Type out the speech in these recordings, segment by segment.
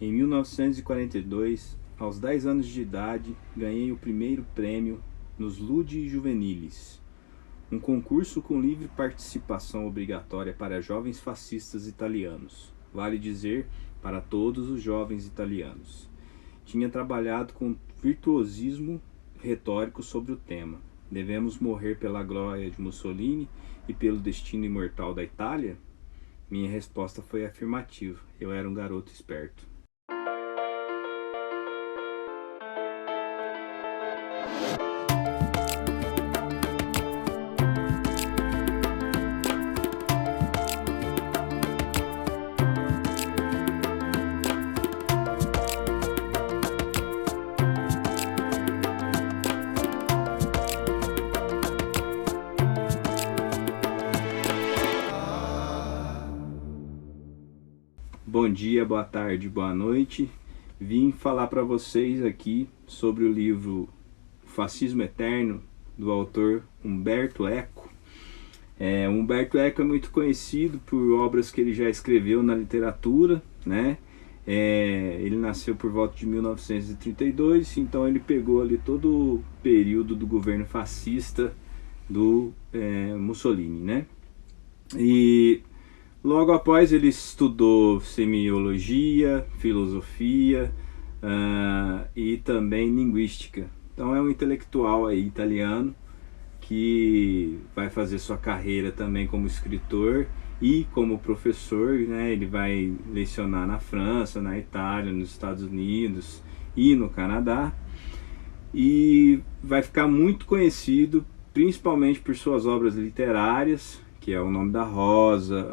Em 1942, aos 10 anos de idade, ganhei o primeiro prêmio nos Ludi Juveniles, um concurso com livre participação obrigatória para jovens fascistas italianos, vale dizer, para todos os jovens italianos. Tinha trabalhado com virtuosismo retórico sobre o tema: devemos morrer pela glória de Mussolini e pelo destino imortal da Itália? Minha resposta foi afirmativa. Eu era um garoto esperto. Bom dia, boa tarde, boa noite. Vim falar para vocês aqui sobre o livro Fascismo Eterno, do autor Umberto Eco. Umberto Eco é muito conhecido por obras que ele já escreveu na literatura, né? Ele nasceu por volta de 1932, então ele pegou ali todo o período do governo fascista do Mussolini, né? E logo após ele estudou semiologia, filosofia e também linguística. Então é um intelectual aí italiano que vai fazer sua carreira também como escritor e como professor, né? Ele vai lecionar na França, na Itália, nos Estados Unidos e no Canadá, e vai ficar muito conhecido principalmente por suas obras literárias, que é O Nome da Rosa,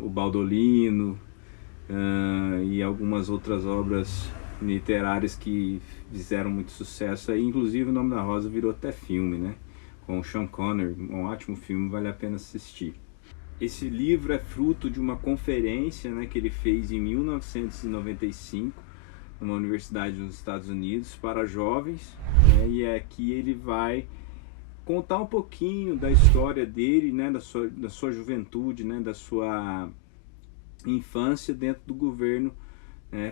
O Baldolino e algumas outras obras literárias que fizeram muito sucesso aí. Inclusive O Nome da Rosa virou até filme, né? Com o Sean Connery, um ótimo filme, vale a pena assistir. Esse livro é fruto de uma conferência, né, que ele fez em 1995 numa universidade nos Estados Unidos para jovens, né, e aqui ele vai contar um pouquinho da história dele, né, da sua juventude, né, da sua infância dentro do governo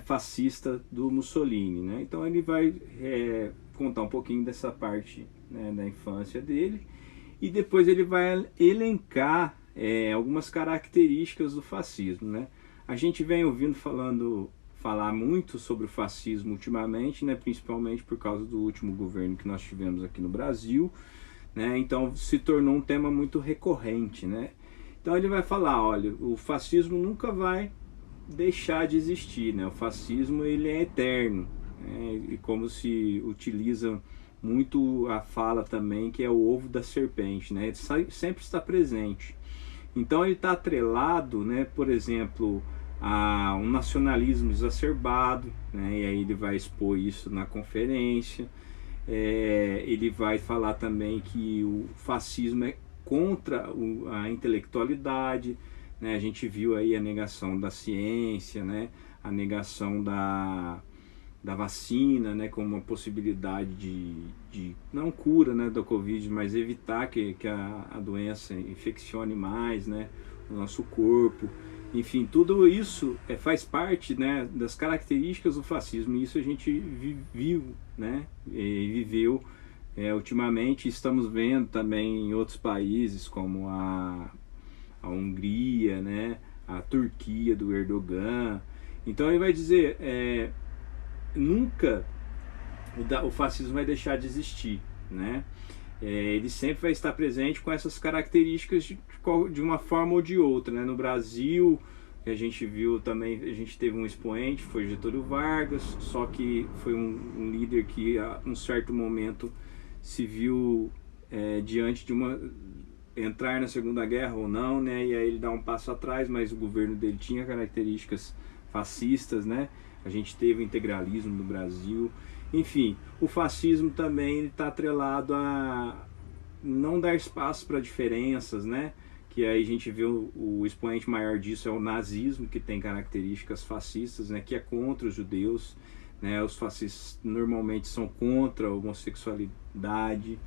fascista do Mussolini, né? Então ele vai contar um pouquinho dessa parte, né, da infância dele, e depois ele vai elencar algumas características do fascismo, né? A gente vem ouvindo falar muito sobre o fascismo ultimamente, né, principalmente por causa do último governo que nós tivemos aqui no Brasil, né? Então se tornou um tema muito recorrente, né? Então ele vai falar, olha, o fascismo nunca vai deixar de existir, né? O fascismo ele é eterno, né? E como se utiliza muito a fala também, que é o ovo da serpente, né? Ele sempre está presente. Então ele está atrelado, né, por exemplo, a um nacionalismo exacerbado, né? E aí ele vai expor isso na conferência. Ele vai falar também que o fascismo é contra a intelectualidade, né? A gente viu aí a negação da ciência, né? A negação da vacina, né? Como uma possibilidade de não cura, né, da Covid, mas evitar que a doença infeccione mais, né, o nosso corpo. Enfim, tudo isso faz parte, né, das características do fascismo, e isso a gente viu, né, e viveu ultimamente. Estamos vendo também em outros países como a Hungria, né, a Turquia do Erdogan. Então ele vai dizer, nunca o fascismo vai deixar de existir, né? Ele sempre vai estar presente com essas características de uma forma ou de outra, né? No Brasil, a gente viu também, a gente teve um expoente, foi Getúlio Vargas, só que foi um líder que a um certo momento se viu diante de uma entrar na Segunda Guerra ou não, né? E aí ele dá um passo atrás, mas o governo dele tinha características fascistas, né? A gente teve o integralismo no Brasil. Enfim, o fascismo também está atrelado a não dar espaço para diferenças, né? Que aí a gente vê o expoente maior disso é o nazismo, que tem características fascistas, né? Que é contra os judeus, né? Os fascistas normalmente são contra a homossexualidade,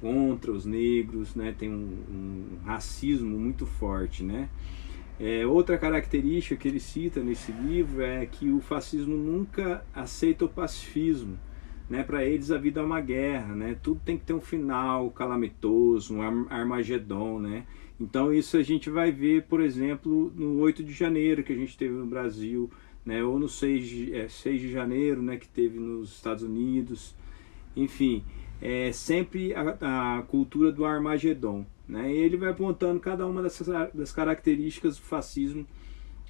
contra os negros, né? Tem um racismo muito forte, né? Outra característica que ele cita nesse livro é que o fascismo nunca aceita o pacifismo. Né? Para eles a vida é uma guerra, né? Tudo tem que ter um final calamitoso, um Armagedon, né? Então isso a gente vai ver, por exemplo, no 8 de janeiro que a gente teve no Brasil, né? Ou no 6 de janeiro, né? Que teve nos Estados Unidos. Enfim, é sempre a cultura do Armagedon. Né? E ele vai apontando cada uma das características do fascismo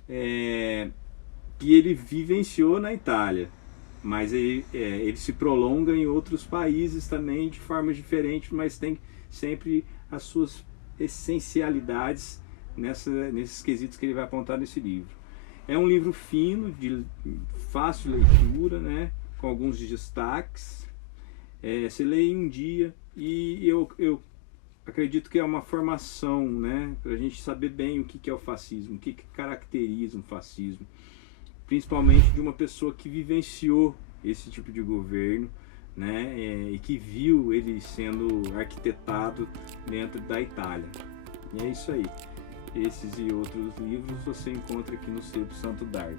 que ele vivenciou na Itália. Mas ele se prolonga em outros países também de formas diferentes, mas tem sempre as suas essencialidades nesses quesitos que ele vai apontar nesse livro. É um livro fino, de fácil leitura, né, com alguns destaques. Você lê em um dia e eu acredito que é uma formação, né, para a gente saber bem o que é o fascismo, o que caracteriza um fascismo. Principalmente de uma pessoa que vivenciou esse tipo de governo, né, e que viu ele sendo arquitetado dentro da Itália. E é isso aí. Esses e outros livros você encontra aqui no Sebo Santo Darwin.